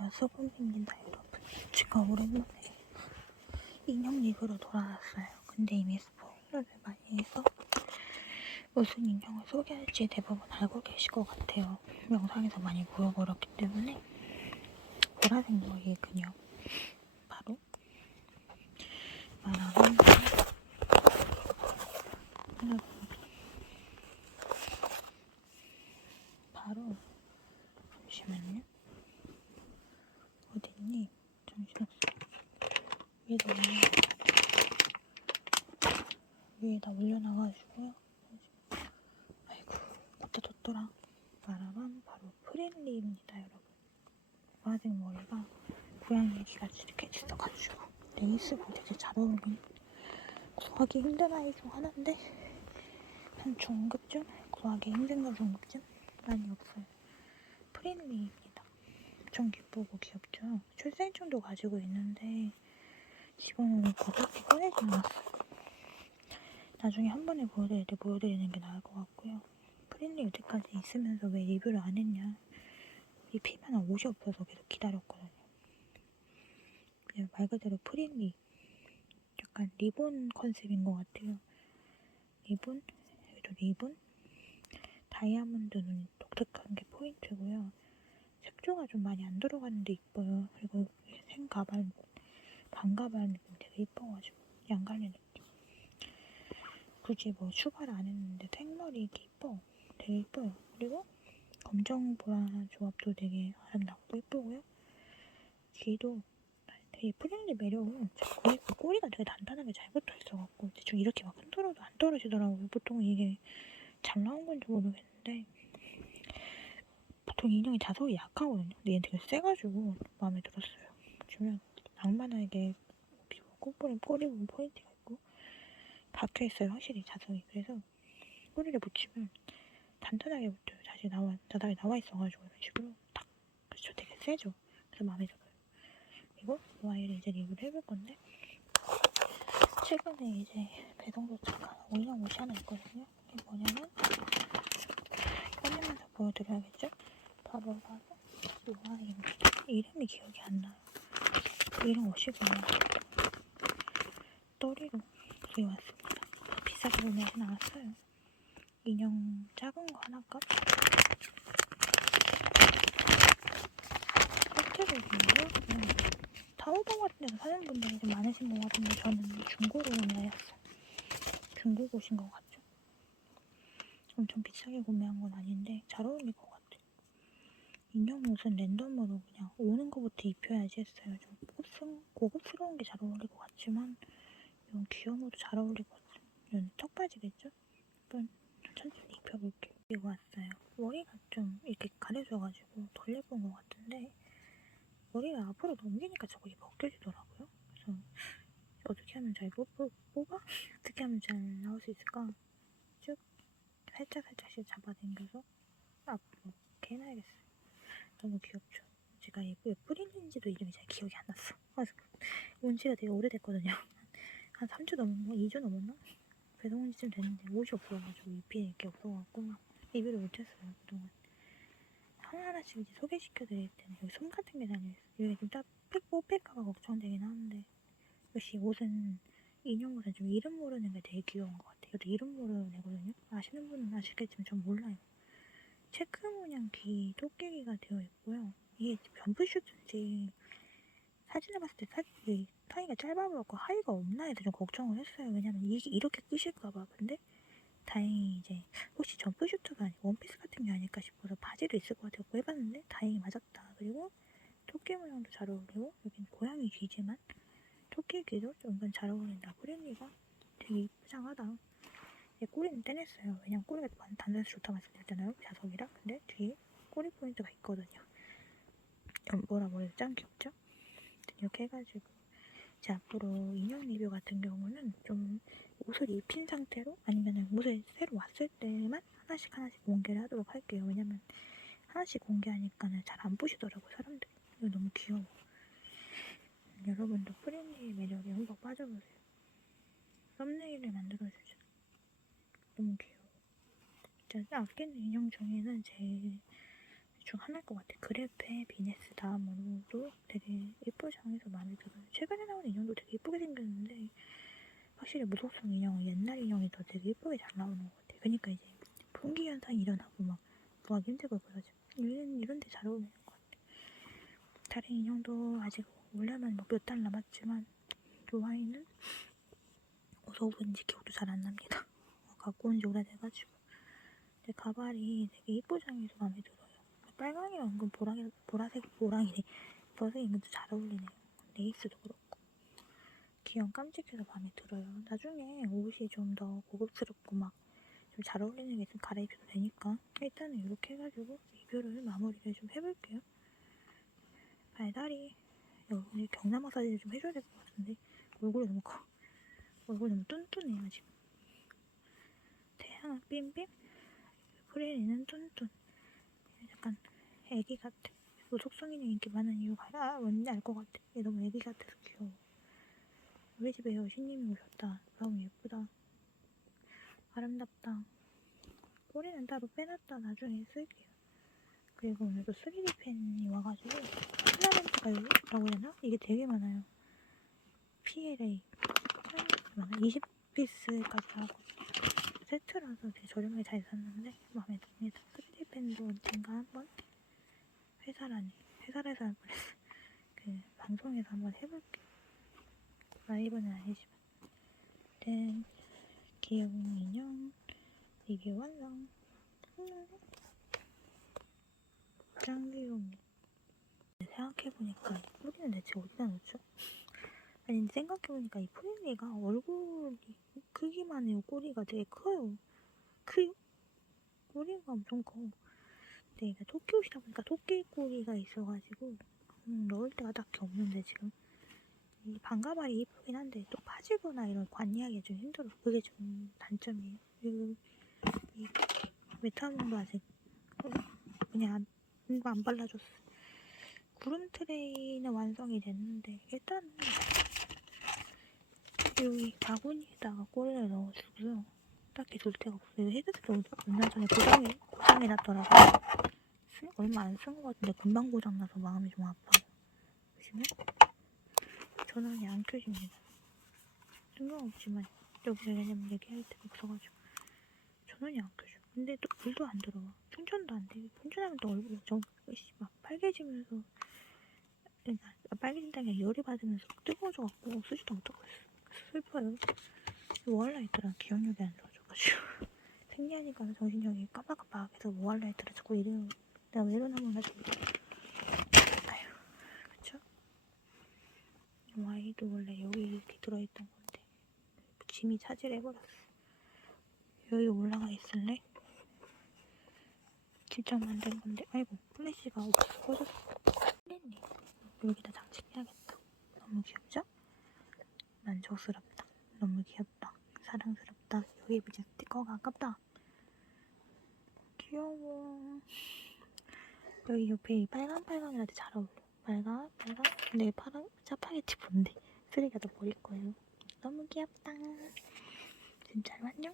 안녕하세요 수범입니다 여러분. 제가 오랜만에 인형 리뷰로 돌아왔어요. 근데 이미 스포일러를 많이 해서 무슨 인형을 소개할지 대부분 알고 계실 것 같아요. 영상에서 많이 보여버렸기 때문에 보라색 머리의 그녀 바로 말하는 여러분 바로 잠시만요 어딨니? 정신없어. 올려. 위에다 올려놔가지고요. 아이고, 어디다 뒀더라. 말하면 바로 프렌리입니다, 여러분. 보라색 머리가 고양이 귀가 이렇게 있어가지고 레이스가 되게 잘 어울리는 구하기 힘든 아이 중 하나인데 한 중급쯤? 구하기 힘든 거 중급쯤? 많이 없어요. 프렌리입니다. 엄청 기쁘고 귀엽죠? 출생증도 가지고 있는데 집어넣고 그렇게 꺼내지 않았어요. 나중에 한 번에 보여드릴 때 보여드리는 게 나을 것 같고요. 프린리 여태까지 있으면서 왜 리뷰를 안 했냐. 이 피면 옷이 없어서 계속 기다렸거든요. 그냥 말 그대로 프린리. 약간 리본 컨셉인 것 같아요. 리본, 여기도 리본. 다이아몬드는 독특한 게 포인트고요. 색조가 좀 많이 안 들어가는데 이뻐요. 그리고 생 가발, 반 가발은 되게 이뻐가지고 양갈래 느낌. 굳이 뭐 추가를 안 했는데 생머리 이게 이뻐. 되게 이뻐요. 그리고 검정 보라 조합도 되게 아름답고 이쁘고요. 귀도 되게 프렌리 매력은 거의 그 꼬리가 되게 단단하게 잘 붙어 있어갖고 대충 이렇게 막 흔들어도 안 떨어지더라고요. 보통 이게 잘 나온 건지 모르겠는데 보통 인형이 자석이 약하거든요. 근데 얘는 되게 세가지고 마음에 들었어요. 주면 낭만하게 비고 꼬리, 부분 포인트가 있고 박혀 있어요. 확실히 자석이. 그래서 꼬리를 붙이면 단단하게 붙어요. 다시 나와, 자석이 나와 있어가지고 이런 식으로 딱. 그렇죠. 되게 세죠. 그래서 마음에 들어요. 그리고 이 아이를 이제 리뷰를 해볼 건데 최근에 이제 배송 도착한 인형 옷이 하나 있거든요. 이게 뭐냐면 꺼내면서 보여드려야겠죠? 바로 바로 이 아이입니다. 이름이 기억이 안 나요. 이름 옷이고요. 또리로 구해왔습니다. 비싸게 구매해서 나왔어요. 인형 작은 거 하나 값. 호텔이고요. 그냥 타오동 같은 데서 사는 분들이 좀 많으신 것 같은데 저는 중고로 구매했어요. 중국 옷인 것 같죠? 엄청 비싸게 구매한 건 아닌데 잘 어울릴 것 같아요. 인형 옷은 랜덤으로 그냥 오는 거부터 입혀야지 했어요. 좀 고급스러운, 고급스러운 게 잘 어울릴 것 같지만 이런 귀여운 것도 잘 어울릴 것 같아요. 이건 청바지겠죠? 한번 천천히 입혀볼게요. 이거 왔어요. 머리가 좀 이렇게 가려져가지고 덜 예쁜 것 같은데 머리를 앞으로 넘기니까 저거 벗겨지더라고요. 그래서 어떻게 하면 잘 뽑, 뽑아? 어떻게 하면 잘 나올 수 있을까? 쭉 살짝 살짝씩 잡아당겨서 앞으로 이렇게 해놔야겠어요. 너무 귀엽죠? 제가 뿌리는지도 이름이 잘 기억이 안 났어. 온 지가 되게 오래됐거든요. 한 3주 넘었나? 2주 넘었나? 배송 온 지쯤 됐는데 옷이 없어가지고 입힐 게 없어갖고 리뷰를 못했어요 그동안. 하나하나씩 이제 소개시켜드릴 때는 여기 솜 같은 게 달려있어요. 여기 좀딱 뽑힐까봐 걱정되긴 하는데 역시 옷은 인형 옷은 좀 이름 모르는 게 되게 귀여운 것 같아요. 저도 이름 모르는 애거든요. 아시는 분은 아시겠지만 전 몰라요. 체크 모양 귀 토끼귀가 되어 있고요. 이게 점프슈트인지 사진을 봤을 때 사진이 타이가 짧아 보였고 하의가 없나 해서 좀 걱정을 했어요. 왜냐면 이게 이렇게 끄실까봐. 근데 다행히 이제 혹시 점프슈트가 아니고 원피스 같은 게 아닐까 싶어서 바지도 있을 것 같아서 해봤는데 다행히 맞았다. 그리고 토끼 모양도 잘 어울리고 여긴 고양이 귀지만 토끼 귀도 좀 은근 잘 어울린다. 프렌리가 되게 이쁘장하다. 얘 꼬리는 떼냈어요. 왜냐면 꼬리가 단단해서 좋다 말씀드렸잖아요. 자석이라. 근데 뒤에 꼬리 포인트가 있거든요. 음, 뭐라 뭐래도 짱 귀엽죠? 이렇게 해가지고 이제 앞으로 인형 리뷰 같은 경우는 좀 옷을 입힌 상태로 아니면 옷을 새로 왔을 때만 하나씩 하나씩 공개를 하도록 할게요. 왜냐면 하나씩 공개하니까는 잘 안 보시더라고요, 사람들이. 너무 귀여워. 음, 여러분도 프렌리의 매력에 흠뻑 빠져보세요. 썸네일을 만들어주죠. 너무 귀여워. 진짜 아끼는 인형 중에는 제일 중 하나일 것 같아. 그래페 비네스 다음으로 인형도 되게 예쁘지 않아서 마음에 들어요. 최근에 나온 인형도 되게 예쁘게 생겼는데 확실히 무속성 인형은 옛날 인형이 더 되게 예쁘게 잘 나오는 것 같아요. 그러니까 이제 분기 현상이 일어나고 막 구하기 힘들고 그러죠. 이런 이런 데 잘 어울리는 것 같아요. 다른 인형도 아직 올려면 뭐몇 달 남았지만 요 아이는 오는지 기억도 잘 안 납니다. 갖고 온 지 오래돼가지고 근데 가발이 되게 이쁘장해서 마음에 들어요. 빨강이랑 은근 보라색, 보라색, 보라이네. 보라색 은근 잘 어울리네요. 레이스도 그렇고. 귀여운 깜찍해서 마음에 들어요. 나중에 옷이 좀 더 고급스럽고 막 좀 잘 어울리는 게 있으면 갈아입혀도 되니까 일단은 이렇게 해가지고 리뷰를 마무리를 좀 해볼게요. 발다리 여기 경남 마사지를 좀 해줘야 될 것 같은데 얼굴이 너무 커. 얼굴이 너무 뚠뚠해요 지금. 태양은 빔빔 프레리는 뚠뚠 약간 애기 같아. 무속성 인형 인기 많은 이유가 아 뭔지 알 것 같아. 얘 너무 애기 같아서 귀여워. 우리 집에 여신님이 오셨다. 너무 예쁘다. 아름답다. 꼬리는 따로 빼놨다. 나중에 쓸게요. 그리고 오늘도 3D 펜이 와가지고 필라멘트가 라고 해야 되나? 이게 되게 많아요. PLA 많아. 20피스까지 하고. 세트라서 되게 저렴하게 잘 샀는데 마음에 듭니다. 3D 펜도 언젠가 한번 회사라니 회사에서 한번 그 방송에서 한번 해볼게요. 라이브는 아니지만 된 귀여운 인형 이게 완성 음. 짱 귀여운 생각해보니까 이 뿌리는 대체 어디다 놓죠? 아니 생각해보니까 이 프릴리가 얼굴이 크기만 해요. 꼬리가 되게 커요. 크요? 꼬리가 엄청 커. 이게 토끼 옷이다 보니까 토끼 꼬리가 있어가지고 음, 넣을 데가 딱히 없는데 지금 이 반가발이 이쁘긴 한데 또 빠지거나 이런 관리하기 좀 힘들어. 그게 좀 단점이에요. 그리고 이 메타몽도 아직 그냥 안, 안 발라줬어. 구름 트레이는 완성이 됐는데 일단 여기 바구니에다가 꼬리를 넣어주고요. 딱히 둘 데가 없어요. 헤드셋도 얼마 전에 고장이, 고장이 났더라고요. 쓰- 얼마 안 쓴 것 같은데 금방 고장나서 마음이 좀 아파요. 보시면 전원이 안 켜집니다. 뜬금없지만 여기서 왜냐면 얘기할 데가 없어가지고 전원이 안 켜져. 근데 또 불도 안 들어와. 충전도 안 돼. 충전하면 또 얼굴이 좀 으이씨, 막 빨개지면서 그러니까 빨개진다는 게 열이 받으면서 뜨거워져갖고 쓰지도 못하고 있어. 슬퍼요. 워얼라이트랑 기억력이 안 좋아 져가지고 생리하니까 정신력이 깜빡깜빡 해서 워얼라이트를 자꾸 이래요. 내가 왜 이러나 몰라 지금. 아휴, 그쵸? 와이도 원래 여기 이렇게 들어있던 건데 짐이 차지해버렸어. 여기 올라가 있을래? 직접 만든 건데 아이고 플래시가 없어졌어. 플랜니 여기다 장식해야겠다. 너무 귀엽죠? 만족스럽다. 너무 귀엽다. 사랑스럽다. 여기 붙인 스티커가 아깝다. 귀여워. 여기 옆에 이 빨간 빨강이한테 잘 어울려. 빨강, 빨강. 근데 이 파랑 짜파게티 뭔데? 쓰레기가 더 버릴 거예요. 너무 귀엽다. 진짜 안녕.